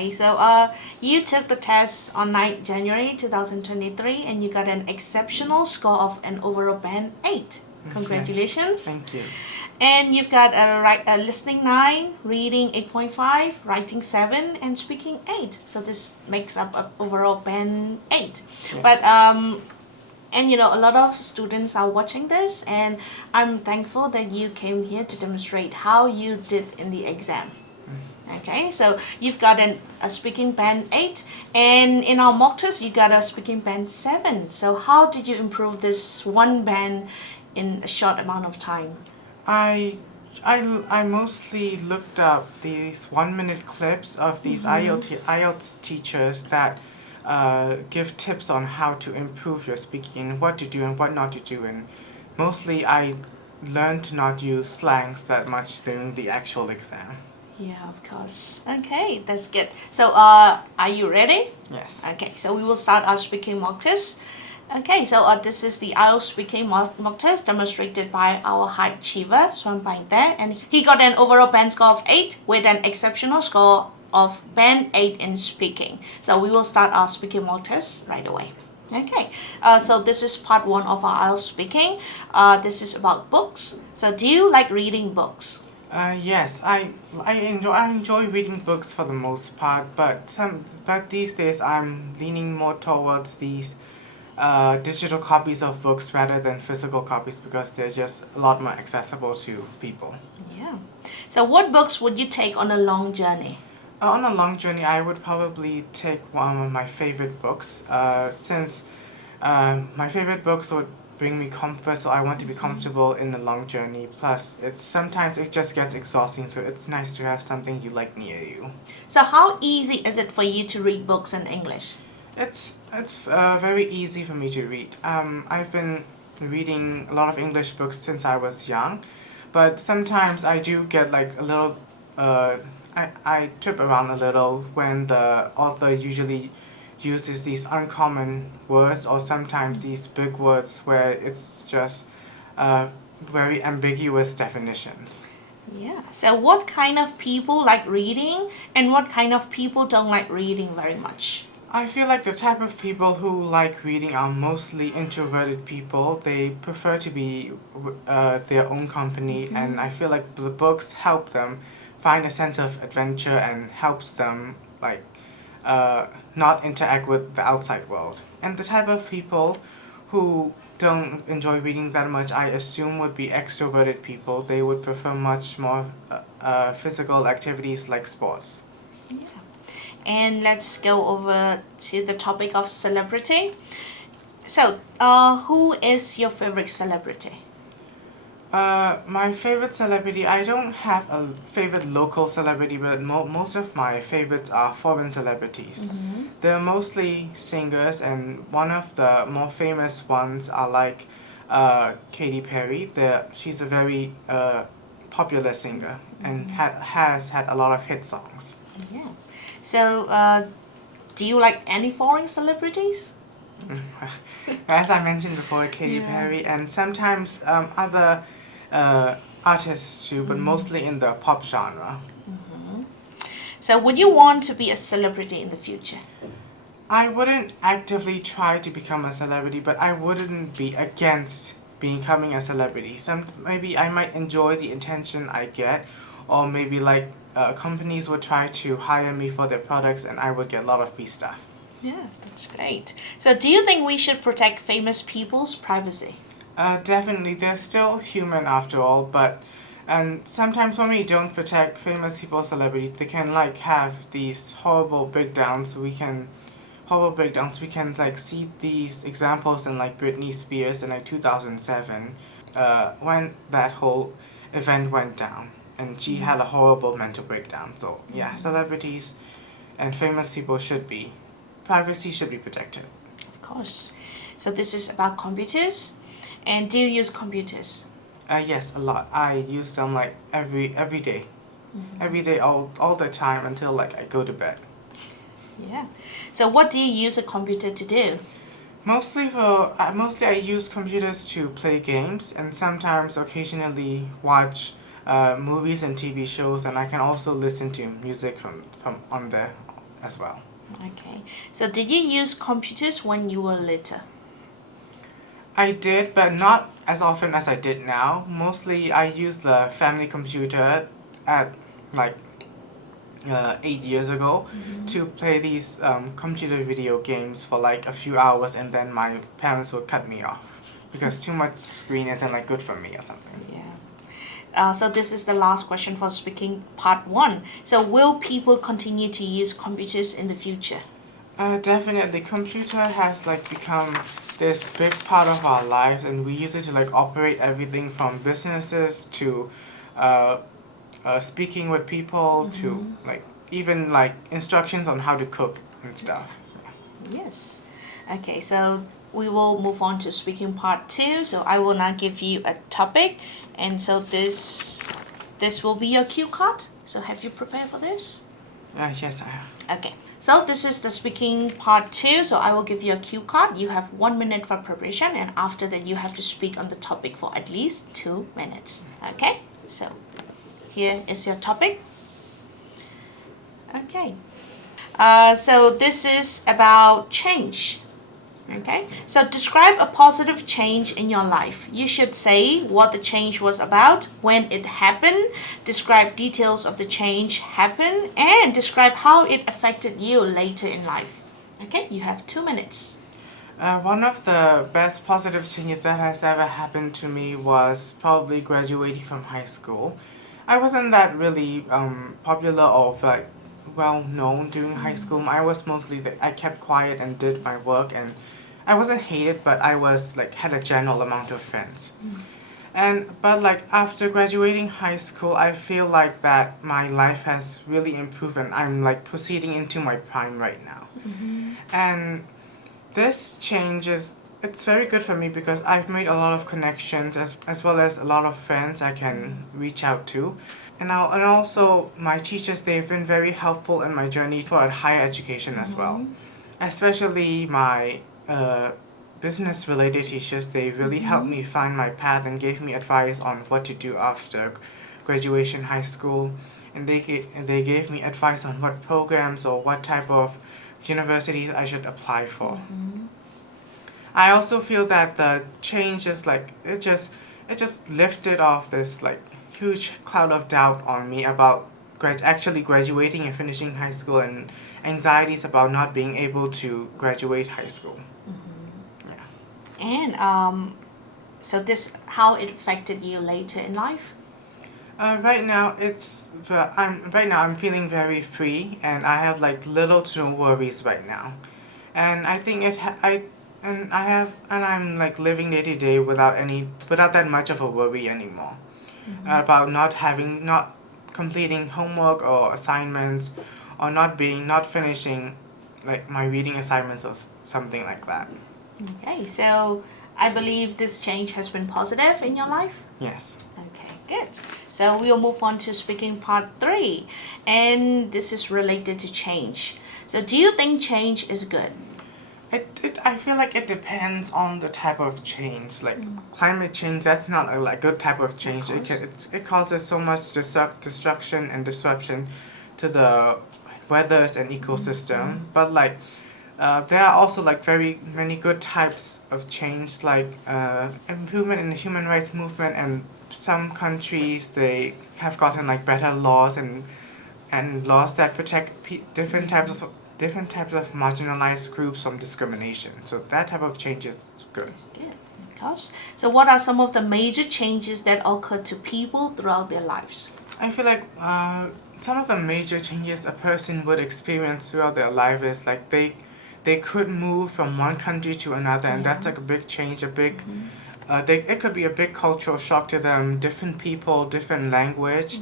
Okay, so you took the test on 9th January 2023 and you got an exceptional score of an overall band 8. Congratulations. Yes, thank you. And you've got a listening 9, reading 8.5, writing 7, and speaking 8. So this makes up an overall band 8. Yes. But and a lot of students are watching this, and I'm thankful that you came here to demonstrate how you did in the exam. Okay, so you've got a speaking band 8, and in our mock test, you got a speaking band 7. So how did you improve this one band in a short amount of time? I, I mostly looked up these 1 minute clips of these IELTS teachers that give tips on how to improve your speaking, what to do and what not to do. And mostly I learned to not use slangs that much during the actual exam. Yeah, of course. Okay, that's good. So, are you ready? Yes. Okay, so we will start our speaking mock test. Okay, so this is the IELTS speaking mock test demonstrated by our high achiever, Swam there, and he got an overall band score of 8 with an exceptional score of band 8 in speaking. So we will start our speaking mock test right away. Okay, so this is part 1 of our IELTS speaking. This is about books. So do you like reading books? Yes, I enjoy reading books for the most part, but these days I'm leaning more towards these digital copies of books rather than physical copies because they're just a lot more accessible to people. Yeah. So what books would you take on a long journey? On a long journey, I would probably take one of my favorite books, since my favorite books would bring me comfort, so I want to be comfortable in the long journey. Plus, sometimes it just gets exhausting, so it's nice to have something you like near you. So how easy is it for you to read books in English? It's very easy for me to read. I've been reading a lot of English books since I was young, but sometimes I do get like a little. I trip around a little when the author usually uses these uncommon words or sometimes these big words where it's just very ambiguous definitions. Yeah. So what kind of people like reading and what kind of people don't like reading very much? I feel like the type of people who like reading are mostly introverted people. They prefer to be their own company, and I feel like the books help them find a sense of adventure and helps them like not interact with the outside world. And the type of people who don't enjoy reading that much, I assume, would be extroverted people. They would prefer much more physical activities like sports. Yeah. And let's go over to the topic of celebrity. So, who is your favorite celebrity? My favorite celebrity, I don't have a favorite local celebrity, but most of my favorites are foreign celebrities. They're mostly singers, and one of the more famous ones are like Katy Perry. She's a very popular singer and has had a lot of hit songs. Yeah. So, do you like any foreign celebrities? As I mentioned before, Katy Yeah. Perry, and sometimes other artists too, but mostly in the pop genre. So, would you want to be a celebrity in the future? I wouldn't actively try to become a celebrity, but I wouldn't be against becoming a celebrity. Maybe I might enjoy the attention I get, or maybe like companies would try to hire me for their products, and I would get a lot of free stuff. Yeah, that's great. So, do you think we should protect famous people's privacy? Definitely, they're still human after all, but and sometimes when we don't protect famous people, celebrities, they can like have these horrible breakdowns. We can like see these examples in like Britney Spears in like 2007, when that whole event went down, and she had a horrible mental breakdown. So yeah, celebrities and famous people privacy should be protected. Of course. So, this is about computers. And do you use computers? Yes, a lot. I use them like every day, every day, all the time until like I go to bed. Yeah. So, what do you use a computer to do? Mostly I use computers to play games and sometimes occasionally watch movies and TV shows, and I can also listen to music from on there as well. Okay. So did you use computers when you were little? I did, but not as often as I did now. Mostly I used the family computer at like 8 years ago to play these computer video games for like a few hours, and then my parents would cut me off because too much screen isn't like good for me or something. Yeah. So this is the last question for speaking part one. So will people continue to use computers in the future? Definitely, computer has like become this big part of our lives, and we use it to like operate everything from businesses to uh, speaking with people to like even like instructions on how to cook and stuff. Yes. Okay, so we will move on to speaking part two. So I will now give you a topic, and so this will be your cue card. So have you prepared for this? Yes, I have. Okay. So this is the speaking part two. So I will give you a cue card. You have 1 minute for preparation, and after that you have to speak on the topic for at least 2 minutes. Okay. So here is your topic. Okay. So this is about change. Okay, so describe a positive change in your life. You should say what the change was about, when it happened, describe details of the change happened, and describe how it affected you later in life. Okay, you have 2 minutes. One of the best positive changes that has ever happened to me was probably graduating from high school. I wasn't that really popular or like well known during high school. I was mostly I kept quiet and did my work, and I wasn't hated, but I was like had a general amount of friends. But like after graduating high school, I feel like that my life has really improved, and I'm like proceeding into my prime right now. And this change is it's very good for me because I've made a lot of connections as well as a lot of friends I can reach out to. And also my teachers, they've been very helpful in my journey for higher education as well. Especially my business related teachers, they really helped me find my path and gave me advice on what to do after graduation high school. And they gave me advice on what programs or what type of universities I should apply for. I also feel that the change is like it just lifted off this like huge cloud of doubt on me about actually graduating and finishing high school, and anxieties about not being able to graduate high school. Yeah. And so this how it affected you later in life. Right now I'm feeling very free, and I have like little to no worries right now, and I think I'm like living day to day without that much of a worry anymore about not completing homework or assignments, or not finishing like my reading assignments or something like that. Okay, so I believe this change has been positive in your life. Yes. Okay, good. So we'll move on to speaking part three, and this is related to change. So do you think change is good? I feel like it depends on the type of change. Like climate change, that's not a like good type of change. It causes so much destruction and disruption to the weathers and ecosystem. But like there are also like very many good types of change, like improvement in the human rights movement, and some countries they have gotten like better laws and laws that protect different types of marginalized groups from discrimination. So that type of change is good. That's good. Because so what are some of the major changes that occur to people throughout their lives? I feel like some of the major changes a person would experience throughout their life is like they could move from one country to another, and that's like a big change, a big it could be a big cultural shock to them, different people, different language.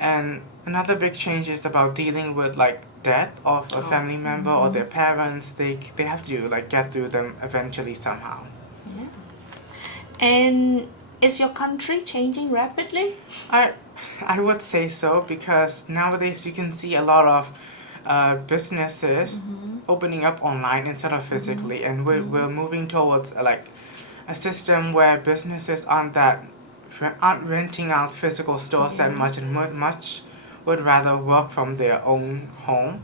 And another big change is about dealing with like death of a family member or their parents. They have to like get through them eventually somehow. Yeah. And is your country changing rapidly? I I would say so, because nowadays you can see a lot of businesses opening up online instead of physically, and we're moving towards like a system where businesses aren't renting out physical stores that much, and would rather work from their own home.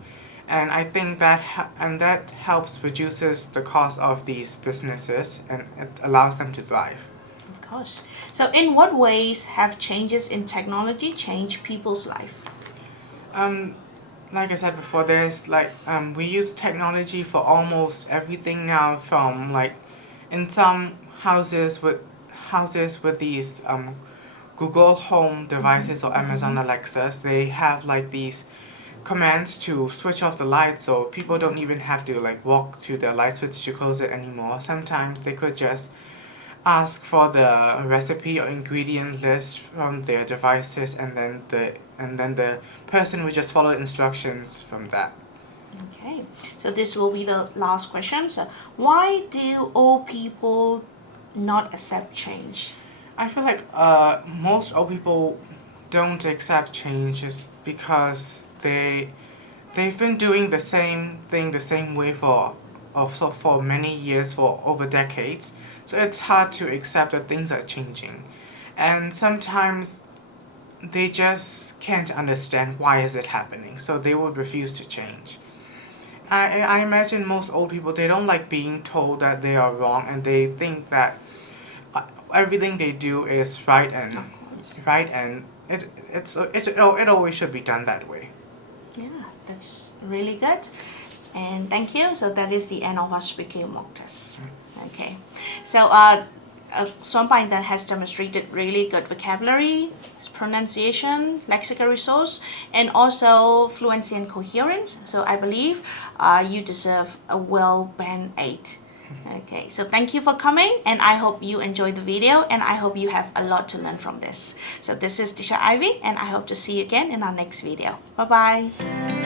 And I think that helps reduces the cost of these businesses, and it allows them to thrive. Of course. So, in what ways have changes in technology changed people's life? Um, like I said before, there's we use technology for almost everything now. From like in some houses with these Google Home devices or Amazon Alexas, they have like these commands to switch off the light, so people don't even have to like walk to the light switch to close it anymore. Sometimes they could just ask for the recipe or ingredient list from their devices, and then the person would just follow instructions from that. Okay, so this will be the last question. So, why do old people not accept change? I feel like most old people don't accept changes because they've been doing the same thing the same way for many years, for over decades. So it's hard to accept that things are changing, and sometimes they just can't understand why is it happening. So they would refuse to change. I imagine most old people, they don't like being told that they are wrong, and they think that everything they do is right, and Of course. it always should be done that way. Yeah, that's really good. And thank you. So that is the end of our speaking mock test. Okay. So Swam that has demonstrated really good vocabulary, pronunciation, lexical resource, and also fluency and coherence. So I believe you deserve a well band 8. Okay, so thank you for coming, and I hope you enjoyed the video, and I hope you have a lot to learn from this. So this is Tisha Ivy, and I hope to see you again in our next video. Bye bye.